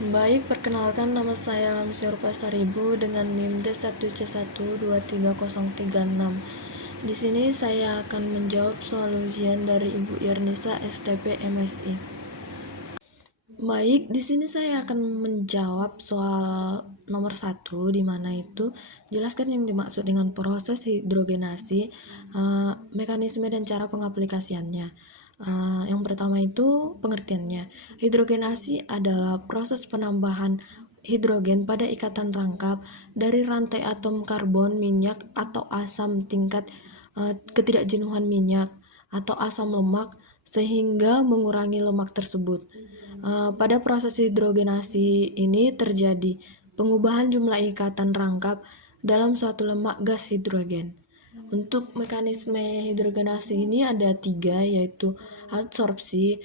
Baik, perkenalkan nama saya Lamsyur Pasaribu dengan NIM D1C1230036. Di sini saya akan menjawab soal ujian dari Ibu Irnisa STP MSI. Baik, di sini saya akan menjawab soal nomor 1, di mana itu jelaskan yang dimaksud dengan proses hidrogenasi, mekanisme dan cara pengaplikasiannya. Yang pertama itu pengertiannya. Hidrogenasi adalah proses penambahan hidrogen pada ikatan rangkap dari rantai atom karbon, minyak, atau asam tingkat ketidakjenuhan minyak atau asam lemak sehingga mengurangi lemak tersebut. Pada proses hidrogenasi ini terjadi pengubahan jumlah ikatan rangkap dalam suatu lemak gas hidrogen. Untuk mekanisme hidrogenasi ini ada 3, yaitu adsorpsi,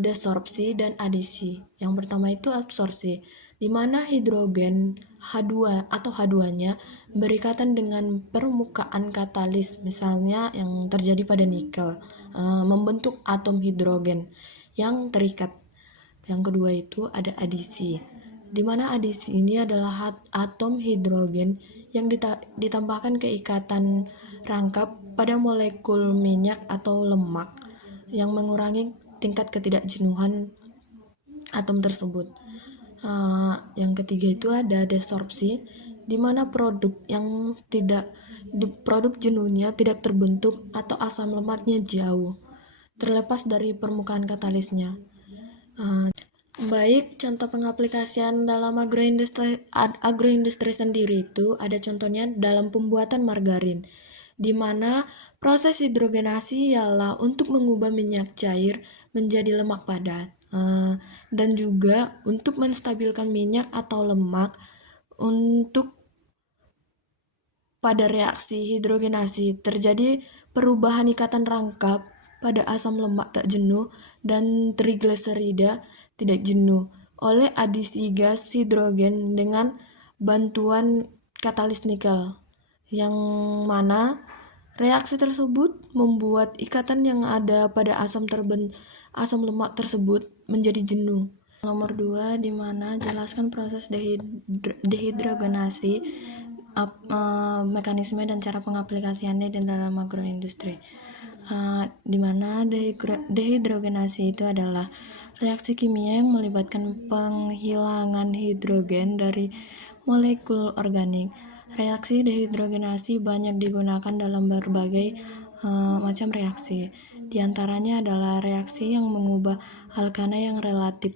desorpsi, dan adisi. Yang pertama itu absorpsi, di mana hidrogen H2 atau H2-nya berikatan dengan permukaan katalis, misalnya yang terjadi pada nikel, membentuk atom hidrogen yang terikat. Yang kedua itu ada adisi, di mana adisi ini adalah atom hidrogen yang ditambahkan ke ikatan rangkap pada molekul minyak atau lemak yang mengurangi tingkat ketidakjenuhan atom tersebut. Yang ketiga itu ada desorpsi, di mana produk jenuhnya tidak terbentuk atau asam lemaknya jauh terlepas dari permukaan katalisnya. Baik, contoh pengaplikasian dalam agroindustri sendiri itu ada contohnya dalam pembuatan margarin, di mana proses hidrogenasi ialah untuk mengubah minyak cair menjadi lemak padat, dan juga untuk menstabilkan minyak atau lemak untuk pada reaksi hidrogenasi terjadi perubahan ikatan rangkap pada asam lemak tak jenuh dan trigliserida tidak jenuh oleh adisi gas hidrogen dengan bantuan katalis nikel, yang mana reaksi tersebut membuat ikatan yang ada pada asam lemak tersebut menjadi jenuh. Nomor 2, di mana jelaskan proses dehidrogenasi, mekanisme dan cara pengaplikasiannya di dalam agroindustri. Di mana dehidrogenasi itu adalah reaksi kimia yang melibatkan penghilangan hidrogen dari molekul organik. Reaksi dehidrogenasi banyak digunakan dalam berbagai macam reaksi. Di antaranya adalah reaksi yang mengubah alkana yang relatif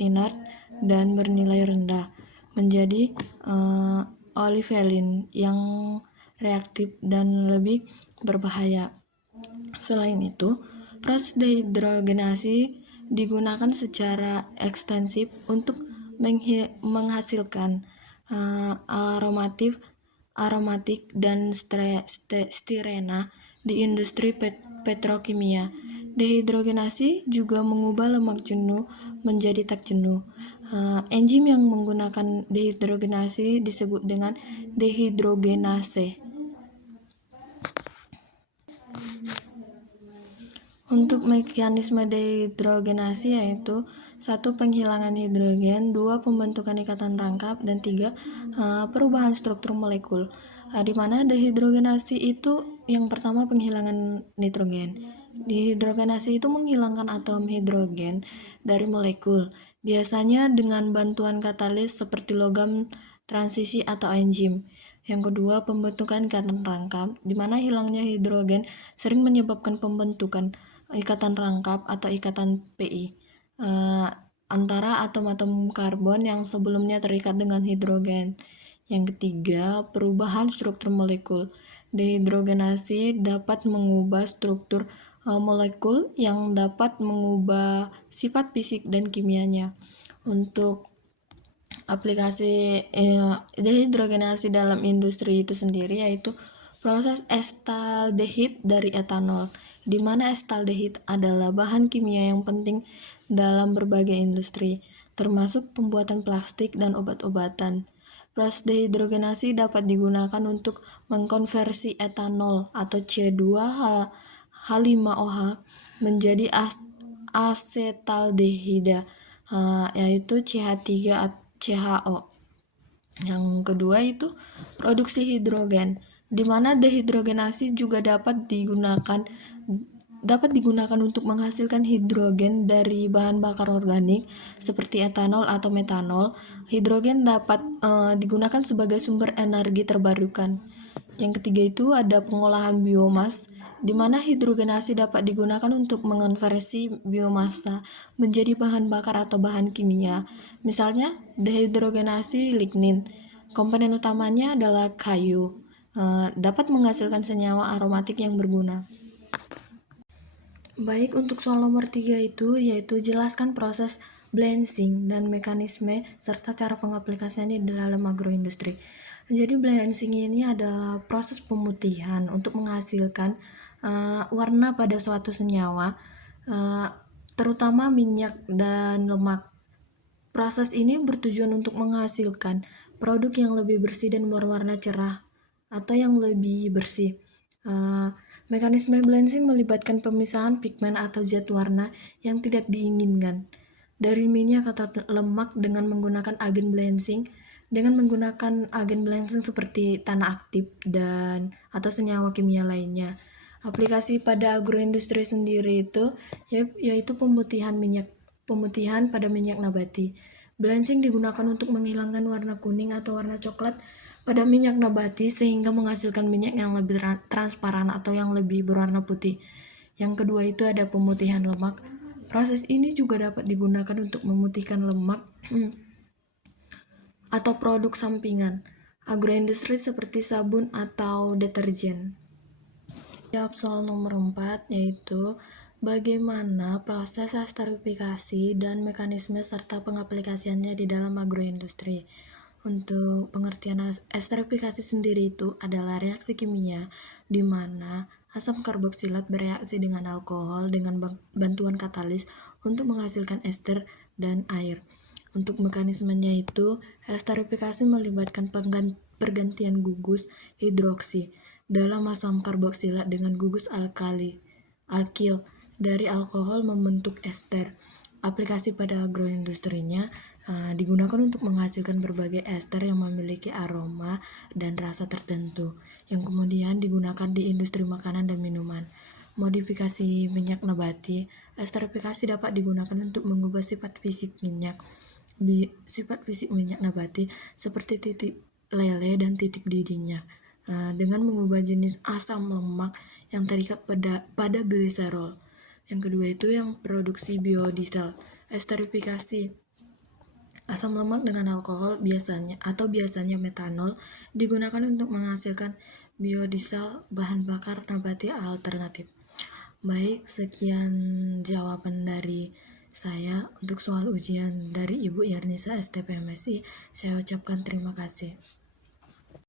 inert dan bernilai rendah menjadi olivine yang reaktif dan lebih berbahaya. Selain itu, proses dehidrogenasi digunakan secara ekstensif untuk menghasilkan aromatik dan stirena di industri petrokimia. Dehidrogenasi juga mengubah lemak jenuh menjadi tak jenuh. Enzim yang menggunakan dehidrogenasi disebut dengan dehidrogenase. Untuk mekanisme dehidrogenasi yaitu 1. Penghilangan hidrogen, 2. Pembentukan ikatan rangkap, dan 3. Perubahan struktur molekul. Di mana dehidrogenasi itu yang pertama penghilangan nitrogen. Dehidrogenasi itu menghilangkan atom hidrogen dari molekul, biasanya dengan bantuan katalis seperti logam transisi atau enzim. Yang kedua, pembentukan ikatan rangkap, di mana hilangnya hidrogen sering menyebabkan pembentukan ikatan rangkap atau ikatan Pi antara atom-atom karbon yang sebelumnya terikat dengan hidrogen. Yang ketiga, perubahan struktur molekul. Dehidrogenasi dapat mengubah struktur molekul yang dapat mengubah sifat fisik dan kimianya. Untuk aplikasi dehidrogenasi dalam industri itu sendiri yaitu proses estaldehid dari etanol, di mana estaldehid adalah bahan kimia yang penting dalam berbagai industri, termasuk pembuatan plastik dan obat-obatan. Proses dehidrogenasi dapat digunakan untuk mengkonversi etanol atau C2H5OH menjadi asetaldehida yaitu CH3 CHO. Yang kedua itu produksi hidrogen, di mana dehidrogenasi juga dapat digunakan untuk menghasilkan hidrogen dari bahan bakar organik seperti etanol atau metanol. Hidrogen dapat digunakan sebagai sumber energi terbarukan. Yang ketiga itu ada pengolahan biomas, di mana hidrogenasi dapat digunakan untuk mengonversi biomasa menjadi bahan bakar atau bahan kimia. Misalnya, dehidrogenasi lignin. Komponen utamanya adalah kayu. Dapat menghasilkan senyawa aromatik yang berguna. Baik, untuk soal nomor 3 itu yaitu jelaskan proses balancing dan mekanisme serta cara pengaplikasiannya di dalam agroindustri. Jadi balancing ini adalah proses pemutihan untuk menghasilkan warna pada suatu senyawa, terutama minyak dan lemak. Proses ini bertujuan untuk menghasilkan produk yang lebih bersih dan berwarna cerah atau yang lebih bersih. Mekanisme balancing melibatkan pemisahan pigmen atau zat warna yang tidak diinginkan dari minyak atau lemak dengan menggunakan agen balancing seperti tanah aktif dan atau senyawa kimia lainnya. Aplikasi pada agroindustri sendiri itu yaitu pemutihan pada minyak nabati. Balancing digunakan untuk menghilangkan warna kuning atau warna coklat pada minyak nabati sehingga menghasilkan minyak yang lebih transparan atau yang lebih berwarna putih. Yang kedua itu ada pemutihan lemak. Proses ini juga dapat digunakan untuk memutihkan lemak atau produk sampingan agroindustri seperti sabun atau deterjen. Jawab soal nomor 4 yaitu bagaimana proses esterifikasi dan mekanisme serta pengaplikasiannya di dalam agroindustri. Untuk pengertian esterifikasi sendiri itu adalah reaksi kimia di mana asam karboksilat bereaksi dengan alkohol dengan bantuan katalis untuk menghasilkan ester dan air. Untuk mekanismenya itu, esterifikasi melibatkan pergantian gugus hidroksi dalam asam karboksilat dengan gugus alkil dari alkohol membentuk ester. Aplikasi pada agroindustrinya digunakan untuk menghasilkan berbagai ester yang memiliki aroma dan rasa tertentu, yang kemudian digunakan di industri makanan dan minuman. Modifikasi minyak nabati, esterifikasi dapat digunakan untuk mengubah sifat fisik minyak nabati seperti titik lele dan titik didinya dengan mengubah jenis asam lemak yang terikat pada gliserol. Yang kedua itu yang produksi biodiesel. Esterifikasi asam lemak dengan alkohol biasanya metanol digunakan untuk menghasilkan biodiesel bahan bakar nabati alternatif. Baik, sekian jawaban dari saya untuk soal ujian dari Ibu Yarnisa STPMSI. Saya ucapkan terima kasih.